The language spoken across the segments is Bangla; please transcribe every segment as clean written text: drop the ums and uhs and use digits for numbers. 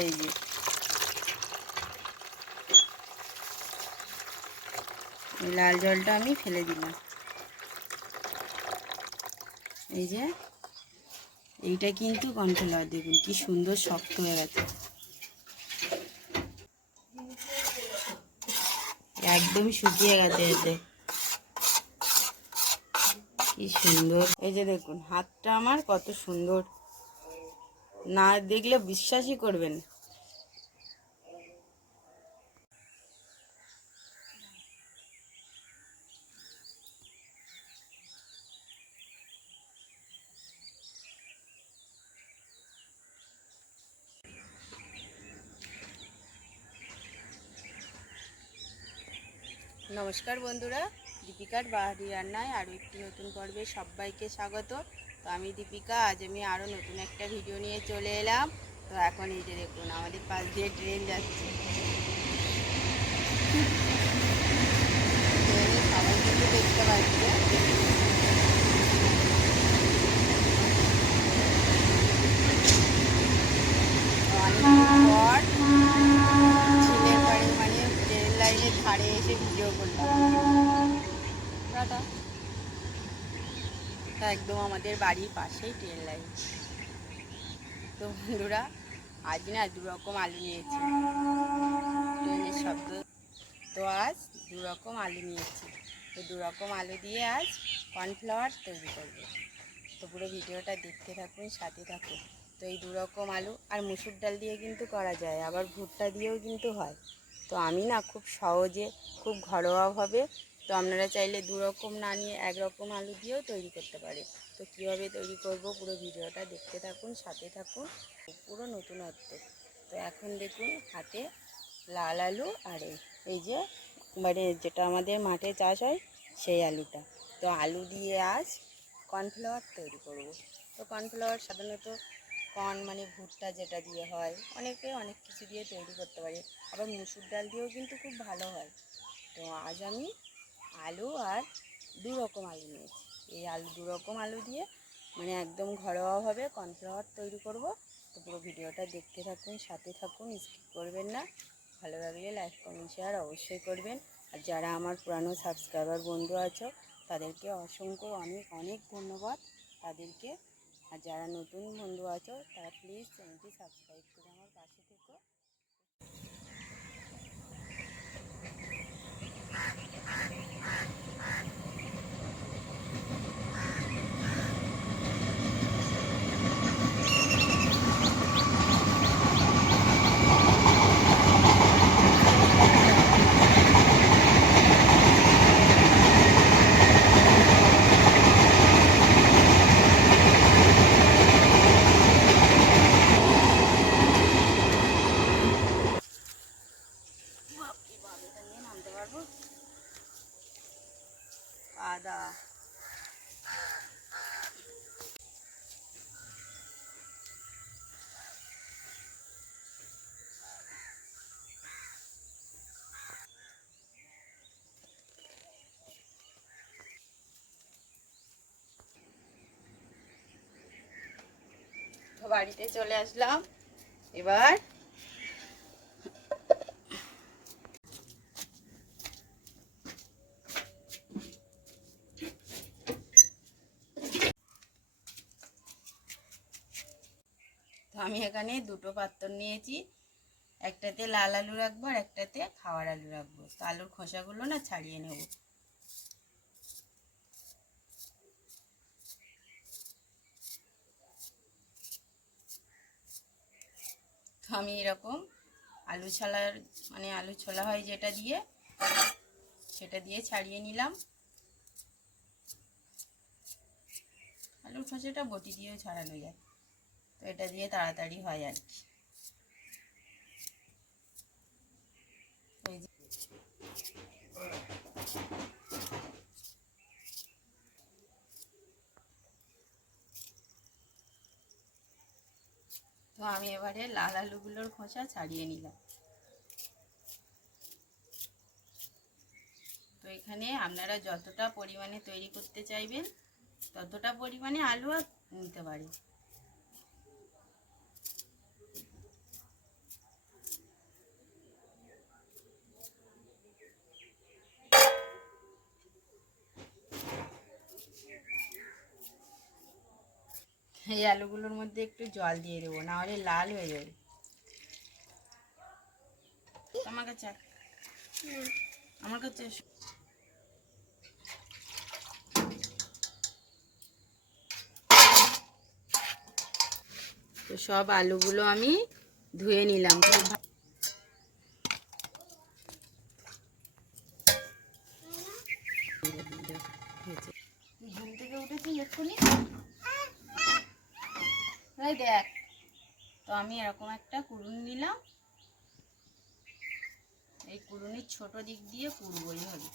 এই যে লাল জলটা আমি ফেলে দিলাম। এই যে এইটা কিন্তু কর্নফ্লাওয়ার, দেখুন কি সুন্দর শক্ত হয়ে গেছে, একদমই শুকিয়ে গেছে। এতে কি সুন্দর, এই যে দেখুন হাতটা আমার কত সুন্দর, না দেখলে বিশ্বাসই করবেন। নমস্কার বন্ধুরা, দীপিকার বাহারি রান্নায় আরও একটি নতুন পর্বে সবাইকে স্বাগত। তো আমি দীপিকা, আজ আমি আরও নতুন একটা ভিডিও নিয়ে চলে এলাম। তো এখন এই যে দেখুন আমাদের পাশ দিয়ে ট্রেন যাচ্ছে, সবাই কিন্তু দেখতে পাচ্ছে। অনেকদিন পর ঝিলের পাড়ে মানে ট্রেন লাইনের ধারে এসে ভিডিও করলাম। টাটা। তা একদম আমাদের বাড়ির পাশেই ট্রেন লাইন। তো বন্ধুরা, আজ না দুরকম আলু নিয়েছি, ট্রেনের শব্দ। তো আজ দুরকম আলু নিয়েছি, তো দুরকম আলু দিয়ে আজ কর্নফ্লাওয়ার তৈরি করব। তো পুরো ভিডিওটা দেখতে থাকুন, সাথে থাকুন। তো এই দুরকম আলু আর মুসুর ডাল দিয়ে কিন্তু করা যায়, আবার ভুট্টা দিয়েও কিন্তু হয়। তো আমি না খুব সহজে, খুব ঘরোয়াভাবে, তো আপনারা চাইলে দুরকম না নিয়ে একরকম আলু দিয়েও তৈরি করতে পারে। তো কীভাবে তৈরি করব পুরো ভিডিওটা দেখতে থাকুন, সাথে থাকুন, পুরো নতুনত্ব। তো এখন দেখুন হাতে লাল আলু আর এই যে মানে যেটা আমাদের মাঠে চাষ হয় সেই আলুটা। তো আলু দিয়ে আজ কর্নফ্লাওয়ার তৈরি করব। তো কর্নফ্লাওয়ার সাধারণত মানে ভুট্টা যেটা দিয়ে হয়, অনেকে অনেক কিছু দিয়ে তৈরি করতে পারে, আবার মুসুর ডাল দিয়েও কিন্তু খুব ভালো হয়। তো আজ আমি আলু আর দুরকম আলু নিয়েছি, এই দুরকম আলু দিয়ে মানে একদম ঘরোয়াভাবে কর্নফ্লাওয়ার তৈরি করব। তো পুরো ভিডিওটা দেখতে থাকুন, সাথে থাকুন, স্কিপ করবেন না। ভালো লাগলে লাইক কমেন্ট শেয়ার অবশ্যই করবেন। আর যারা আমার পুরানো সাবস্ক্রাইবার বন্ধু আছো তাদেরকে অসংখ্য অনেক অনেক ধন্যবাদ তাদেরকে। আর যারা নতুন বন্ধু আছো তারা প্লিজ চ্যানেলটি সাবস্ক্রাইব করে আমার পাশে থেকো। নামতে পারবো আদা, তো বাড়িতে চলে আসলাম। এবার তো আমি এখানে দুটো পাত্র নিয়েছি, একটাতে লাল আলু রাখবো আর একটাতে খাওয়ার আলু রাখবো। তো আলুর খোসাগুলো না ছাড়িয়ে নেব। তো আমি এরকম আলু ছালার মানে আলু ছোলা হয় যেটা দিয়ে, সেটা দিয়ে ছাড়িয়ে নিলাম। আলুর খোসাটা বটি দিয়েও ছাড়ানো যায়, তো এটা দিয়ে তাড়াতাড়ি হয় আর কি। তো আমি এবারে লাল আলুগুলোর খোসা ছাড়িয়ে নিলাম। তো এখানে আপনারা যতটা পরিমাণে তৈরি করতে চাইবেন ততটা পরিমাণে আলু নিতে পারে। এই আলুগুলোর মধ্যে একটু জল দিয়ে দেবো, না হলে লাল হয়ে যাবে। আমার কাছে আমার কাছে তো সব আলুগুলো আমি ধুয়ে নিলাম। ঘুম থেকে উঠেছি এক্ষুনি, দেখ। তো আমি এরকম একটা কুড়ুনি নিলাম, এই কুড়ুনির ছোট দিক দিয়ে কুড়বই হবে।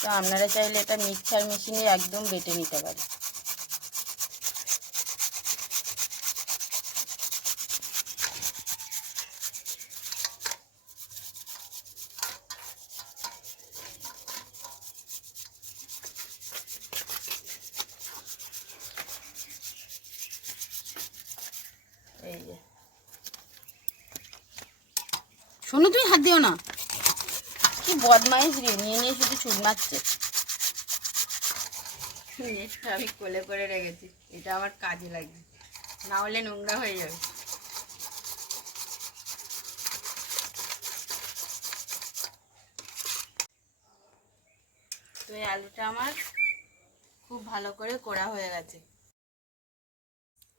তো আপনারা চাইলে এটা মিক্সার মেশিনে একদম বেটে নিতে পারেন। এই যে শোনো, তুই হাত দিও না, কি বদমাইশ রে, নিয়ে নিয়ে শুধু চুল মারছে। নেটটা আমি কোলে করে রেখেছি, এটা আমার কাজে লাগবে, না হলে নোংরা হয়ে যাবে। তো এই আলুটা আমার খুব ভালো করে কোড়া হয়ে গেছে।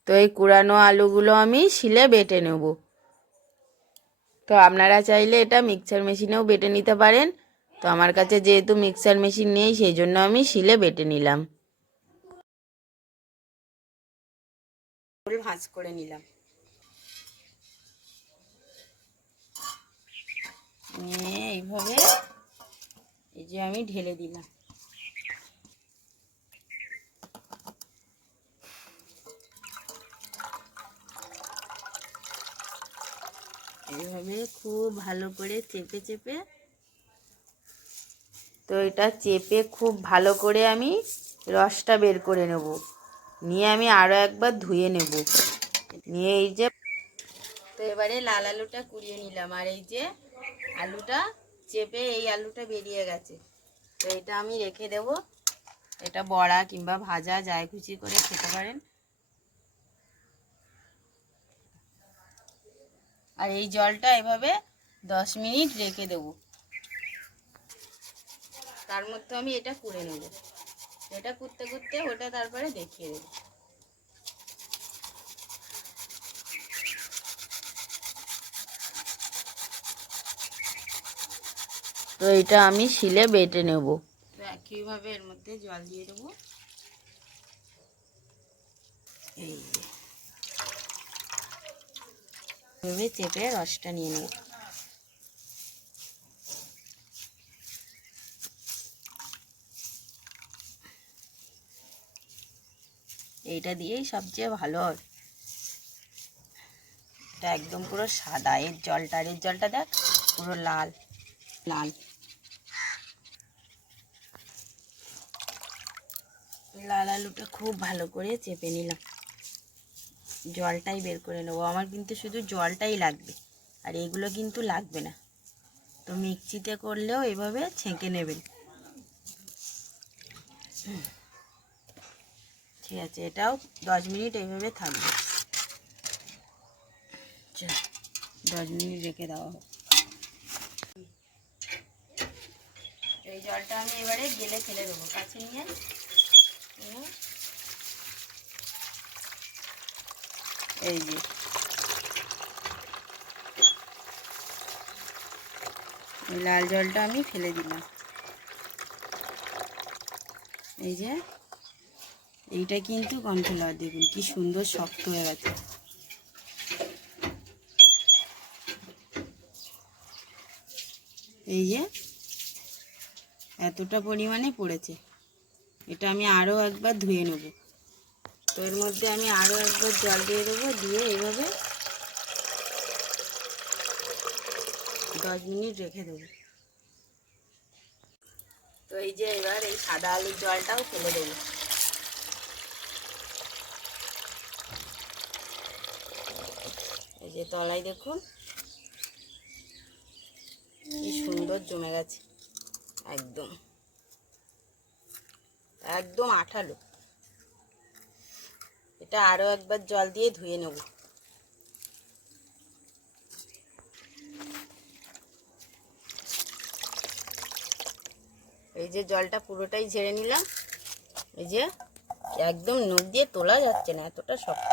তো এই কুড়ানো আলুগুলো আমি শিলে বেটে নেব। তো আপনারা চাইলে এটা মিক্সার মেশিনেও বেটে নিতে পারেন। তো আমার কাছে যেহেতু মিক্সার মেশিন নেই, সেই জন্য আমি শিলে বেটে নিলাম। ভাঁজ করে নিলাম, নিয়ে এইভাবে এই যে আমি ঢেলে দিলাম। এইভাবে খুব ভালো করে চেপে চেপে, তো এটা চেপে খুব ভালো করে আমি রসটা বের করে নেব। নিয়ে আমি আরও একবার ধুয়ে নেব। নিয়ে এই যে, তো এবারে লাল আলুটা কুড়িয়ে নিলাম, আর এই যে আলুটা চেপে এই আলুটা বেরিয়ে গেছে। তো এটা আমি রেখে দেব। এটা বড়া কিংবা ভাজা যাই খুশি করে খেতে পারেন। আর এই জলটা এভাবে 10 মিনিট রেখে দেব, তার মধ্যে আমি এটা কুড়ে নেব। এটা করতে করতে ওটা তারপরে দেখিয়ে দেব। তো এটা আমি শিলে বেটে নেব। তো একইভাবে এর মধ্যে জল দিয়ে দেব। এইভাবে চেপে রসটা নিয়ে নেব। এইটা দিয়েই সবচেয়ে ভালো হয়। এটা একদম পুরো সাদা, এর জলটা দেখ পুরো লাল লাল। লাল আলুটা খুব ভালো করে চেপে নিলাম, জলটাই বের করে নেবো। আমার কিন্তু শুধু জলটাই লাগবে, আর এগুলো কিন্তু লাগবে না। তো মিক্সিতে করলেও এভাবে ছেঁকে নেবেন। ঠিক আছে, এটাও 10 মিনিট এইভাবে থাকবে। 10 মিনিট রেখে দেওয়া হোক। এই জলটা আমি এবারে গেলে ফেলে দেবো, কাছে নিয়ে। এই যে লাল জলটা আমি ফেলে দিলাম। এই যে এইটা কিন্তু কর্নফ্লাওয়ার, দেখুন কি সুন্দর শক্ত হয়ে গেছে। এই যে এতটা পরিমাণে পড়েছে। এটা আমি আরও একবার ধুয়ে নেব। তো এর মধ্যে আমি আরও একবার জল দিয়ে দেবো, দিয়ে এইভাবে 10 মিনিট রেখে দেবো। তো এই যে এবার এই সাদা আলুর জলটাও ফেলে দেবো। এই যে তলায় দেখুন কি সুন্দর জমে গেছে, একদম একদম আঠালো। এটা আরও একবার জল দিয়ে ধুয়ে নেব। এই যে জলটা পুরোটাই ঝেড়ে নিলাম। এই যে একদম নখ দিয়ে তোলা যাচ্ছে না, এতটা শক্ত।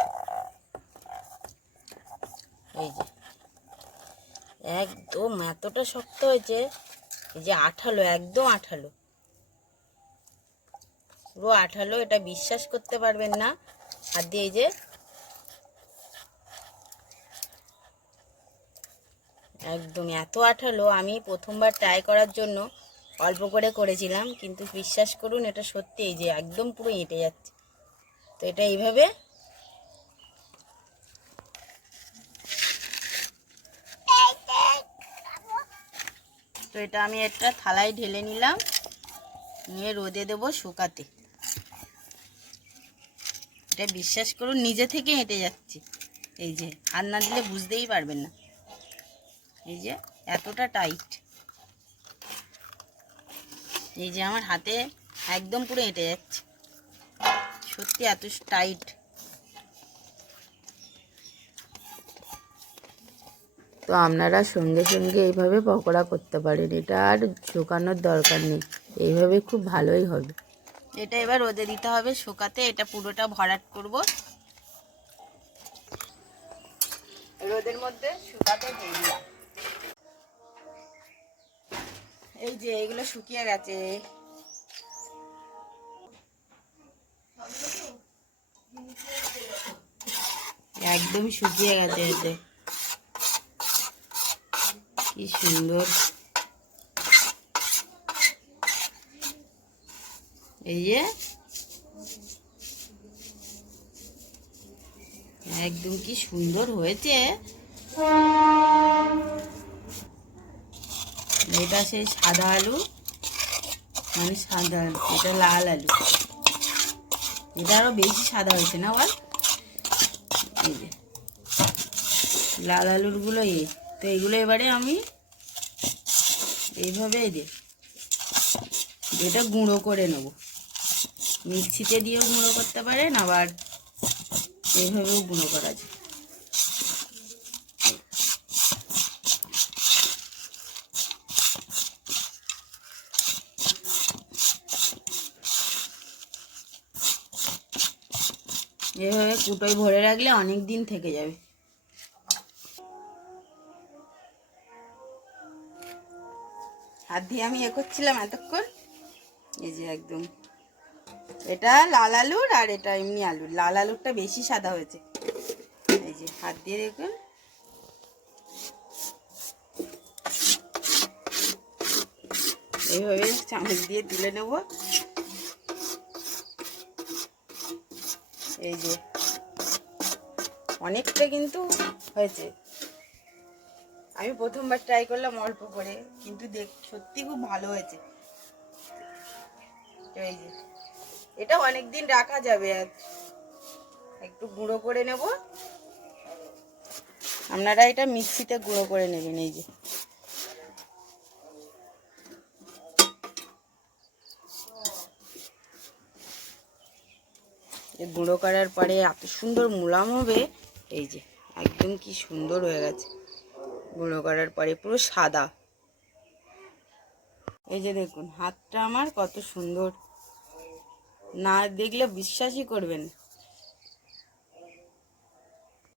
এই যে একদম এতটা শক্ত হয়েছে, এই যে আঠালো, একদম আঠালো, পুরো আঠালো। এটা বিশ্বাস করতে পারবেন না হাত দিয়ে। এই যে একদম এত আঠালো। আমি প্রথমবার ট্রাই করার জন্য অল্প করে করেছিলাম, কিন্তু বিশ্বাস করুন এটা সত্যি। এই যে একদম পুরো এঁটে যাচ্ছে। তো এটা এইভাবে তো এটা আমি একটা থালায় ঢেলে নিলাম, নিয়ে রোদে দেবো শুকাতে। এটা বিশ্বাস করুন নিজে থেকে হেঁটে যাচ্ছে। এই যে হাত না দিলে বুঝতেই পারবেন না। এই যে এতটা টাইট। এই যে আমার হাতে একদম পুরো হেঁটে যাচ্ছে, সত্যি এত টাইট। তো আপনারা সঙ্গে সঙ্গে এইভাবে পকোড়া করতে পারেন, এটা আর শুকানোর দরকার নেই, এইভাবে খুব ভালোই হবে। এটা এবার রোদে দিতে হবে শুকাতে। এটা পুরোটা ভরাট করব, রোদের মধ্যে শুকাতে দিয়ে দিলাম। এই যে এগুলো শুকিয়ে গেছে, একদম শুকিয়ে গেছে। এতে কি সুন্দর। এই যে একদম কি সুন্দর হয়েছে। এটা সেই সাদা আলু, মানে সাদা আলু, এটা লাল আলু। এটা আরো বেশি সাদা হয়েছে না বল। এই যে লাল আলুরগুলো তো এইগুলো এবারে আমি এইভাবে এটা গুঁড়ো করে নেব। মিক্সিতে দিয়েও গুঁড়ো করতে পারেন, আবার এইভাবেও গুঁড়ো করা যায়। এভাবে কুটোয় ভরে রাখলে অনেক দিন থেকে যাবে। হাত দিয়ে আমি করছিলাম এতক্ষণ। এই যে একদম এটা লাল আলুর, আর এটা এমনি আলুর। লাল আলুরটা বেশি সাদা হয়েছে। এই যে হাত দিয়ে দেখুন, এইভাবে চামচ দিয়ে তুলে নেব। এই যে অনেকটা কিন্তু হয়েছে। আমি প্রথমবার ট্রাই করলাম অল্প করে, কিন্তু সত্যি খুব ভালো হয়েছে। এই যে এটা অনেক দিন রাখা যাবে। একটু গুঁড়ো করে নেব, আপনারা এটা মিক্সিতে গুঁড়ো করে নেবেন। এই যে গুঁড়ো করার পরে এত সুন্দর মুলাম হবে। এই যে একদম কি সুন্দর হয়ে গেছে গুঁড়ো করার পরে, পুরো সাদা। এই যে দেখুন হাতটা আমার কত সুন্দর, না দেখলে বিশ্বাসই করবেন।